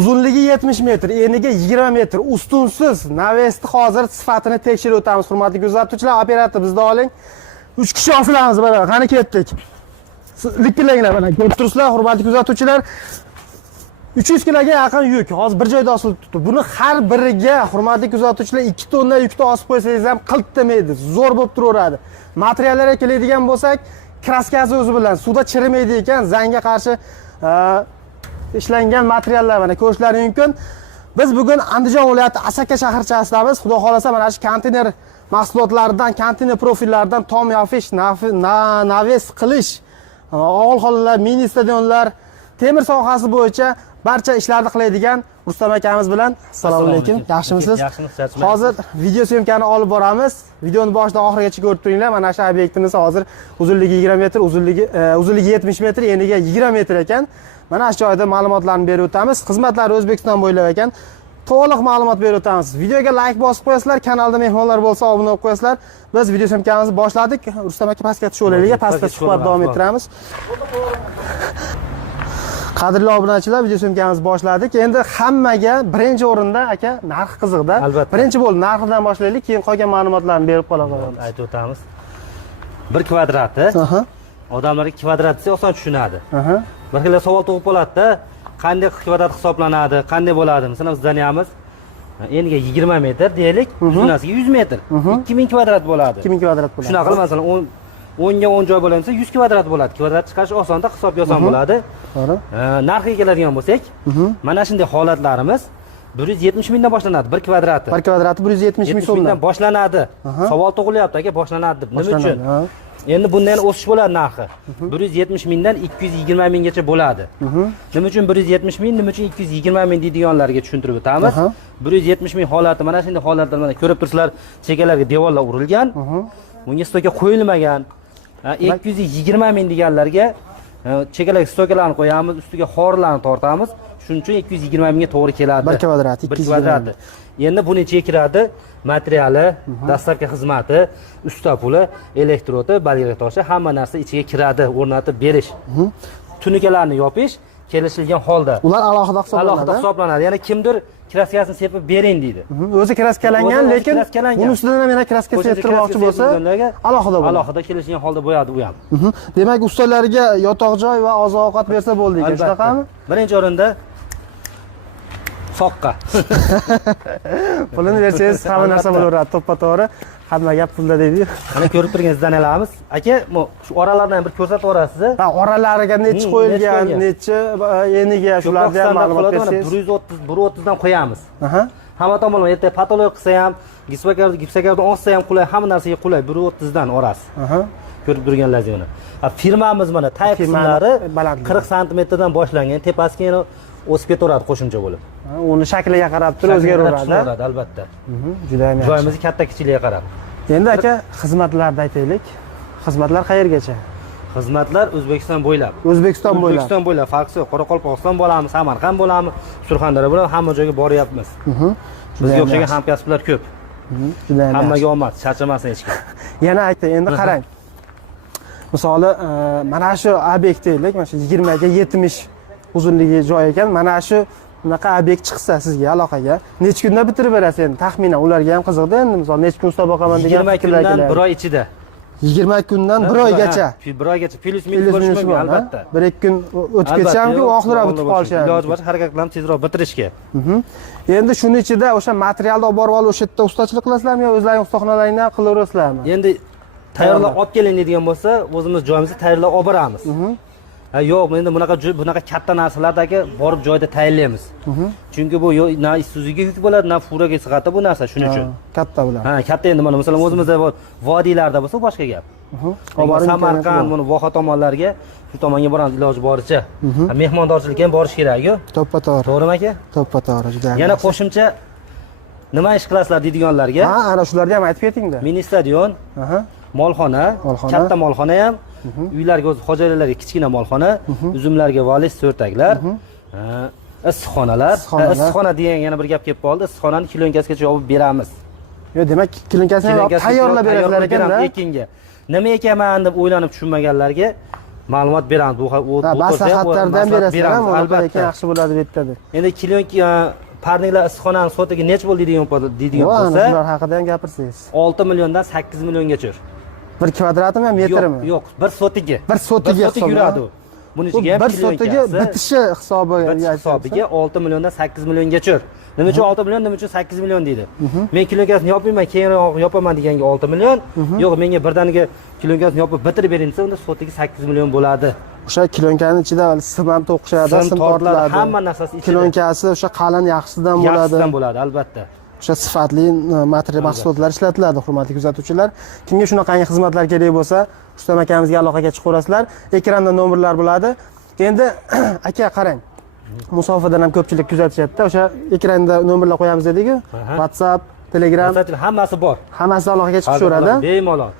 uzunligi 70 metr, eniga 20 metr, ustunsiz Naves'ni hozir sifatini tekshirib o'tamiz. Hurmatli kuzatuvchilar, operator bizda oling. 3 kishi osilamiz mana. Qani ketdik. Likillanglar mana. Ko'rib turibsizlar, hurmatli kuzatuvchilar. 300 kiloga yaqin yuk hozir bir joyda osilib turibdi. Buni har biriga hurmatli kuzatuvchilar 2 tonna yukni osib qo'ysangiz ham qiltmaydi, zo'r bo'lib turaveradi. Materiallarga keladigan bo'lsak, kraskasi o'zi bilan suvda chirimaydi ekan, zangga qarshi ishlangan materiallar mana ko'rishlaringiz mumkin. Biz bugun Andijon viloyati Asaka shaharchasidamiz. Xudo xolasa mana shu konteyner mahsulotlaridan, konteyner profillaridan tom yopish, naves qilish, og'il xonalar, mini stadionlar, temir sohasi bo'yicha barcha ishlarni qiladigan Rustam akamiz bilan. Assalomu alaykum. Yaxshimisiz? Yaxshimisiz. Hozir video syomkani olib boramiz. Videoni boshidan oxirigacha ko'rib turinglar. Mana shu obyektimiz hozir uzunligi 20 metr, uzunligi 70 metr, eniga 20 metr ekan. Mana shu joyda ma'lumotlarni berib o'tamiz. Xizmatlari O'zbekiston bo'ylab ekan. To'liq ma'lumot berib o'tamiz. Videoga like bosib qo'yasizlar, kanalda mehmonlar bo'lsa obuna bo'lib qo'yasizlar. Biz video syomkamizni boshladik. Rustam aka pastga tushib olaylik, pastda suhbat davom ettiramiz. Qadrli obunachilar, video syomkamizni boshladik. Endi hammaga birinchi o'rinda aka narx qiziqda. Birinchi bo'lib narxidan boshlaylik, keyin qolgan ma'lumotlarni berib qolamiz. Aytib o'tamiz. 1 kvadrati. Odamlarga kvadrat desa oson tushunadi. Bir xil savol tug'ib bo'ladi-da, qanday kvadrat hisoblanadi, qanday bo'ladi? Masalan, bizdaniyamiz eniga 20 metr deylik, uzunasiga 100 metr. 2000 kvadrat bo'ladi. 2000 kvadrat bo'ladi. Shunaqa masalan 10 ga 10 joy bo'lansa 100 kvadrat bo'ladi. Kvadrat chiqarish osonda, hisobga oson bo'ladi. To'g'ri. Narxiga keladigan bo'lsak, mana shunday holatlarimiz 170 mingdan boshlanadi 1 kvadrati. 1 kvadrati 170 ming so'mdan boshlanadi. Savol tug'ilyapti aka, boshlanadi deb. Nima uchun? Endi bundan o'sish bo'ladi narxi. 170 mingdan 220 minggacha bo'ladi. Nima uchun 170 ming, nima uchun 220 ming deydiganlarga tushuntirib o'tamiz. 170 ming holati, mana shunday holatlar mana ko'rib turibsizlar, chekalarga devorlar urilgan. Bunga stoka qo'yilmagan. 220 ming deganlarga chekalarga stokalarni qo'yamiz, ustiga xorlarni tortamiz. Shuning uchun 220 mingga to'g'ri keladi. 1 kvadrat, 1 kvadrati. Endi buni ichiga kiradi materiali, dastlabki xizmati, usta puli, elektrodi, balg'aga toshi, hamma narsa ichiga kiradi, o'rnatib berish. Tunikalarni yopish kelishilgan holda. Ular alohida hisoblanadi. Alohida hisoblanadi. Ya'ni kimdir kraskasini sepib bering deydi. O'zi kraskalangan, lekin uning ustidan ham yana kraska septirmoqchi bo'lsa, alohida bo'ladi. Alohida kelishgan holda bo'yadi u ham. Demak, ustalarga yotoq joy va oziq-ovqat bersa bo'ldi ekan, shunaqami? Birinchi o'rinda soqqa. Pulini bersangiz hamma narsa bo'laveradi, to'ppa-to'g'ri. Hamma gap pulda deydi. Mana ko'rib turganingizni analamiz. Aka, shu oralarni ham bir ko'rsatib o'rasiz. Ha, oralariga necha qo'yilgan, necha eniga shularni ham ma'lumot bersangiz. 130 dan qo'yamiz. Hamma tomonlama erta patolog qilsa ham, gipsagardan olsa ham qulay, hamma narsaga qulay 130 dan orasi. Ko'rib turganlaringiz mana. Firmamiz mana tag qismlari 40 sm dan boshlangan, tepasiga yana o'sib ketaveradi qo'shimcha bo'lib. Uni shakliga qarab turib o'zgaraveradi. Albatta. Juda ham yaxshi. Joyimizni katta-kichikligiga qarab. Endi aka, xizmatlarni aytaylik. Xizmatlar qayergacha? Xizmatlar O'zbekiston bo'ylab. O'zbekiston bo'ylab. O'zbekiston bo'ylab, farqi yo'q. Qoraqalpog'iston bo'lamiz, Samarqand bo'lamiz, Surxondaryo bo'lamiz, hamma joyga boryapmiz. Bizga o'xshagan hamkasblar ko'p. Juda ham. Hammaga omad, charchamasin hech kim. Yana aytay, endi qarang. Misoli, mana shu obyekt deylik, mana shu 20 ga 70 uzunligi joy ekan. Mana shu bunaqa obyekt chiqsa sizga aloqaga, necha kunda bitirib berasiz endi? Taxminan ularga ham qiziqda endi, misol necha kun usta boqaman degan 20 kundan 1 oy ichida. 20 kundan 1 oygacha. 1 oygacha plus minus bo'lishi mumkin albatta. 1-2 kun o'tib ketsa hamki, oxirroq bitib qolishi ham. Iloji boricha harakat qilamiz tezroq bitirishga. Endi shuning ichida o'sha materialni olib borib o'sha yerda ustachilik qilasizlarmi yo o'zlaringiz ustaxonalaringdan qilaverasizlarmi? Endi tayyorlab olib keling deydigan bo'lsa, o'zimiz joyimizda tayyorlab olib boramiz. Yo'q, endi bunaqa katta narsalardagi borib joyda tayyorlaymiz. Chunki bu na Isuzuga yuk bo'ladi, na furaga sig'adi bu narsa, shuning uchun. Katta bo'ladi. Ha, katta endi mana masalan o'zimizda vodiylarda bo'lsa boshqa gap. Samarqand, mana Voha tomonlarga, shu tomonga boramiz iloji boricha. Mehmondorchilikka ham borish kerak-ku. To'ppa-to'g'ri. To'g'rimi aka? To'ppa-to'g'ri, juda ham. Yana qo'shimcha nima ish qilasizlar deydiganlarga? Ha, ana shularni ham aytib keting-da. Mini stadion, molxona, katta molxona ham, uylarga o'z xo'jaliklarga kichkina molxona, uzumlarga volis so'rtaklar, issiqxonalar. Issiqxona degan yana bir gap kelib qoldi. Issiqxonani kilonkasigacha yopib beramiz. Yo, demak, kilinkasini tayyorlab berasizlar ekan-da. Ekinga. Nima ekaman deb o'ylanib tushunmaganlarga ma'lumot beramiz. Bu maslahatlardan berasizlar ham, albatta ekan yaxshi bo'ladi bu yerda deb. Endi klinka parniklar issiqxonani sotiga necha bo'ldi deydigan bo'lsa, Ular haqida ham gapirsangiz. 6 milliondan 8 milliongacha. 1 kvadratmi ham metrmi? Yo'q, 1 sotiga. 1 sotiga yuradi u. Buni ichiga ham 1 sotiga bitishi hisobiga 6 milliondan 8 milliongacha. Nima uchun 6 million, nima uchun 8 million deydi. Men klinkasini yopmayman, keyinroq yopaman deganga 6 million. Yo'q, menga birdaniga klinkasini yopib bitirib bering desa, unda sotiga 8 million bo'ladi. O'sha klonkaning ichida sim ham to'qishadi, sim tortiladi. Hamma narsasi ichida. Klonkasi o'sha qalin yaxshisidan bo'ladi. Yaxshisidan bo'ladi, albatta. O'sha sifatli material mahsulotlar ishlatiladi, hurmatli kuzatuvchilar. Kimga shunaqangi xizmatlar kerak bo'lsa, Rustam akamizga aloqaga chiqaverasizlar. Ekranda nomerlar bo'ladi. Endi aka qarang. Musofadan ham ko'pchilik kuzatishyapti. O'sha ekranda nomerlar qo'yamiz dedik-ku. WhatsApp, Telegram, hammasi bor. Hammasi aloqaga chiqaveradi. Bemalol.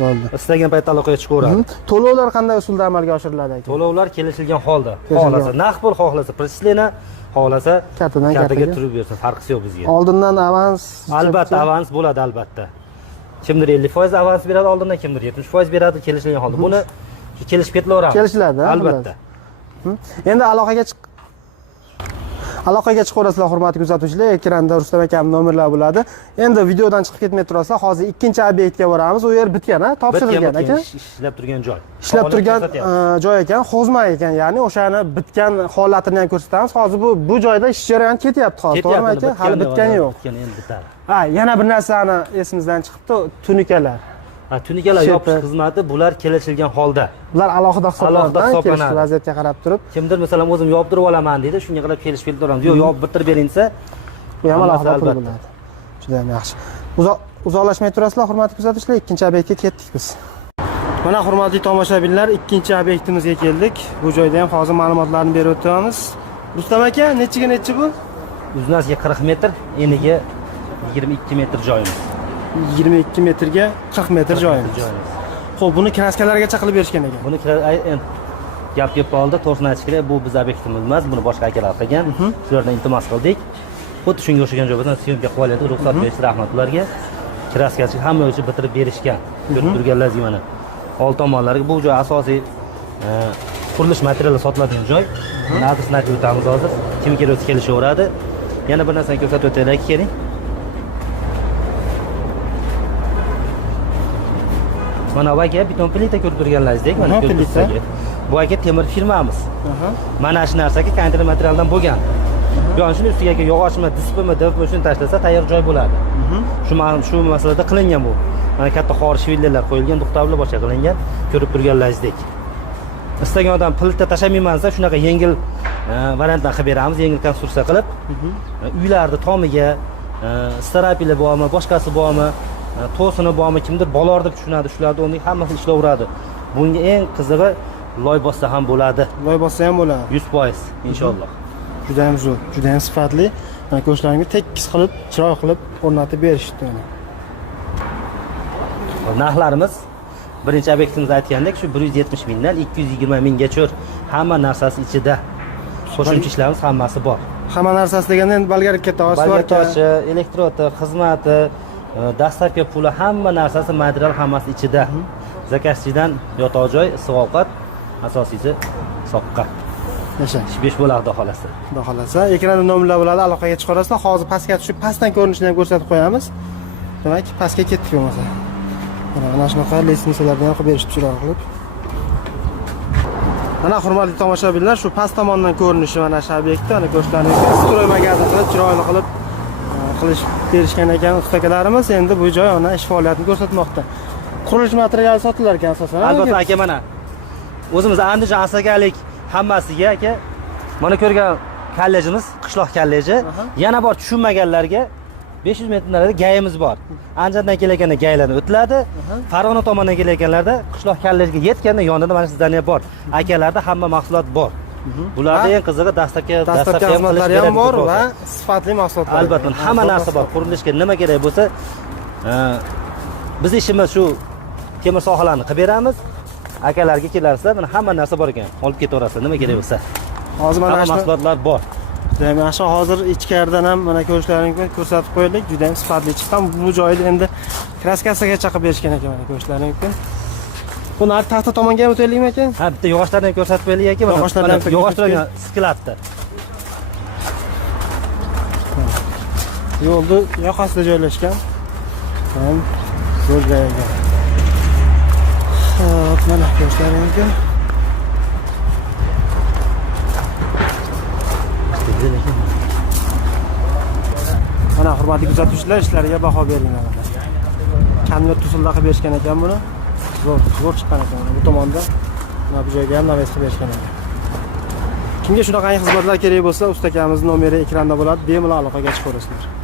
Bo'ldi. Istagan paytda aloqaga chiqaveradi. To'lovlar qanday usulda amalga oshiriladi aka? To'lovlar kelishilgan holda. Xohlasa naqd pul, xohlasa prislena, xohlasa kartaga turib bersin, farqi yo'q bizga. Oldindan avans. Albatta, avans bo'ladi albatta. Kimdir 50% avans beradi oldindan, kimdir 70% beradi kelishilgan holda. Buni kelishib ketilaveramiz. Kelishiladi, albatta. Endi aloqaga chiqaverasizlar, hurmatli kuzatuvchilar. Ekranda Rustam akam nomerlar bo'ladi. Endi videodan chiqib ketmay turasizlar. Hozir ikkinchi obyektga boramiz. U yer bitgan, topshirilgan aka. Ishlab turgan joy. Ishlab turgan joy ekan, xozma ekan. Ya'ni o'shani bitgan holatini ham ko'rsatamiz. Hozir bu joyda ish jarayoni ketyapti hozir, to'g'rimi aka? Hali bitgani yo'q. Endi bitadi. Ha, yana bir narsani esimizdan chiqibdi, tunikalar. Tunikalar yopish xizmati bular kelishilgan holda. Bular alohida hisoblanadi, vaziyatga qarab turib. Kimdir masalan o'zim yoptirib olaman deydi, shunga qarab kelishib keltiramiz. Yo'q, yopib bitirib bering desa, bu ham alohida pul bo'ladi. Juda ham yaxshi. Uzoqlashmay turasizlar, hurmatli kuzatuvchilar. Ikkinchi obyektga ketdik biz. Mana hurmatli tomoshabinlar, ikkinchi obyektimizga keldik. Bu joyda ham hozir ma'lumotlarni berib o'tamiz. Rustam aka, necha bu? Uznasiga 40 metr, eniga 22 metr joyimiz. 22 metrga 40 metr joyimiz. Xo'p, buni kraskalargacha qilib berishgan ekan. Buni gap qoldi, to'g'risini aytish kerak, bu biz obyektimiz emas, buni boshqa akalar qilgan. Shulardan iltimos qildik. Xuddi shunga o'xshagan joydan syomka qilib ruxsat berish, rahmat ularga. Kraskachi hamma o'zi bitirib berishgan. Ko'rib turganlaringiz mana. Old tomonlariga bu joy asosiy qurilish materiallari sotiladigan joy. Buni adresini aytib o'tamiz hozir. Kim kelsa kelishaveradi. Yana bir narsani ko'rsatib o'taylik, keling. Mana bu aka beton plita ko'rib turganlaringizdek, mana plitaga. Bu aka temir firmamiz. Mana shu narsaga konteyner materialdan bo'lgan. Yo'q, shuni ustiga yog'ochmi, dispmi, divmi shuni tashlasa tayyor joy bo'ladi. Shu masalada qilingan bu. Mana katta xor shvillerlar qo'yilgan, duxtablar boshqa qilingan, ko'rib turganlaringizdek. Istagan odam plita tashlamayman desa, shunaqa yengil variantdan qilib beramiz, yengil konstruksiya qilib. Uylarda tomiga starapili bormi, boshqasi bormi, to'sini bormi, kimdir bolar deb tushunadi, shularni o'rniga hammasini ishlayveradi. Bunga eng qizig'i loy bossa ham bo'ladi. Loy bossa ham bo'ladi. 100% inshaalloh. Juda ham zo'r, juda ham sifatli. Mana ko'shlarga tekis qilib, chiroq qilib o'rnatib berishdi. Narxlarimiz birinchi obyektimizda aytgandek, shu 170 mingdan 220 minggacha hamma narsasi ichida. Qo'shimcha ishlarimiz hammasi bor. Hamma narsasi deganda endi bolgarka toshi, elektrodi, xizmati, dastlabki puli, hamma narsasi, material hammasi ichida. Zakazchidan yotoq joy, issiq ovqat, asosiysi soqqa. Yasha. 5 bo'ladi xohlasa. Xudo xolasa, ekranda nomerlar bo'ladi, aloqaga chiqarasizlar. Hozir pastga tushib, pastdan ko'rinishini ham ko'rsatib qo'yamiz. Demak, pastga ketdik bo'lmasa. Mana shunaqa lestnisalarni ham qilib berishdi chiroq qilib. Mana hurmatli tomoshabinlar, shu past tomondan ko'rinishi mana shu obyektda, ana ko'rsatlarni stroy magazin qilib, chiroyli qilib qilish berishgan ekan ustakalarimiz. Endi bu joy ona ish faoliyatini ko'rsatmoqda. Qurilish materiali sotilar ekan asosan. Albatta aka, mana o'zimiz Andijon asakalik hammasiga aka, mana ko'rgan kollejimiz, qishloq kolleji. Yana bor tushunmaganlarga 500 metr narida gayimiz bor. Andijondan kelayotganda gaylarni o'tiladi. Farg'ona tomondan kelayotganlarda qishloq kollejiga yetganda yonida mana sizlarga bor. Akalarda hamma mahsulot bor. Bularda eng qizig'i dastlabki xizmatlari ham bor va sifatli mahsulotlar. Albatta, hamma narsa bor. Qurilishga nima kerak bo'lsa, biz ishimiz shu temir sohalarni qilib beramiz. Akalarga kelarsizlar, mana hamma narsa bor ekan. Olib ketaverasizlar, nima kerak bo'lsa. Hozir mana shu mahsulotlar bor. Demak, shu hozir ichkaridan ham mana ko'rishlaringizni ko'rsatib qo'ydik. Juda ham sifatli chiqqan. Bu joyda endi kraskasigacha qilib berishgan ekan, mana ko'rishlaringiz mumkin. Buni taxta tomonga ham o'taylikmi aka? Ha, bitta yog'ochlardan ko'rsatib beraylik aka. Yog'ochlardan yog'ochlar sklatda. Yo'lni yoqasida joylashgan. Ham zo'r joyga. Hop, mana ko'rsatib mumkin. Mana hurmatli kuzatuvchilar, ishlariga baho beringlar. Kamyob tusulda qilib berishgan ekan buni. Zo'r chiqqan ekan. Bu tomonda mana bu joyga ham navest qilib berishgan ekan. Kimga shunaqa xizmatlar kerak bo'lsa, usta akamizning nomeri ekranda bo'ladi. Bemalol aloqaga chiqaverasizlar.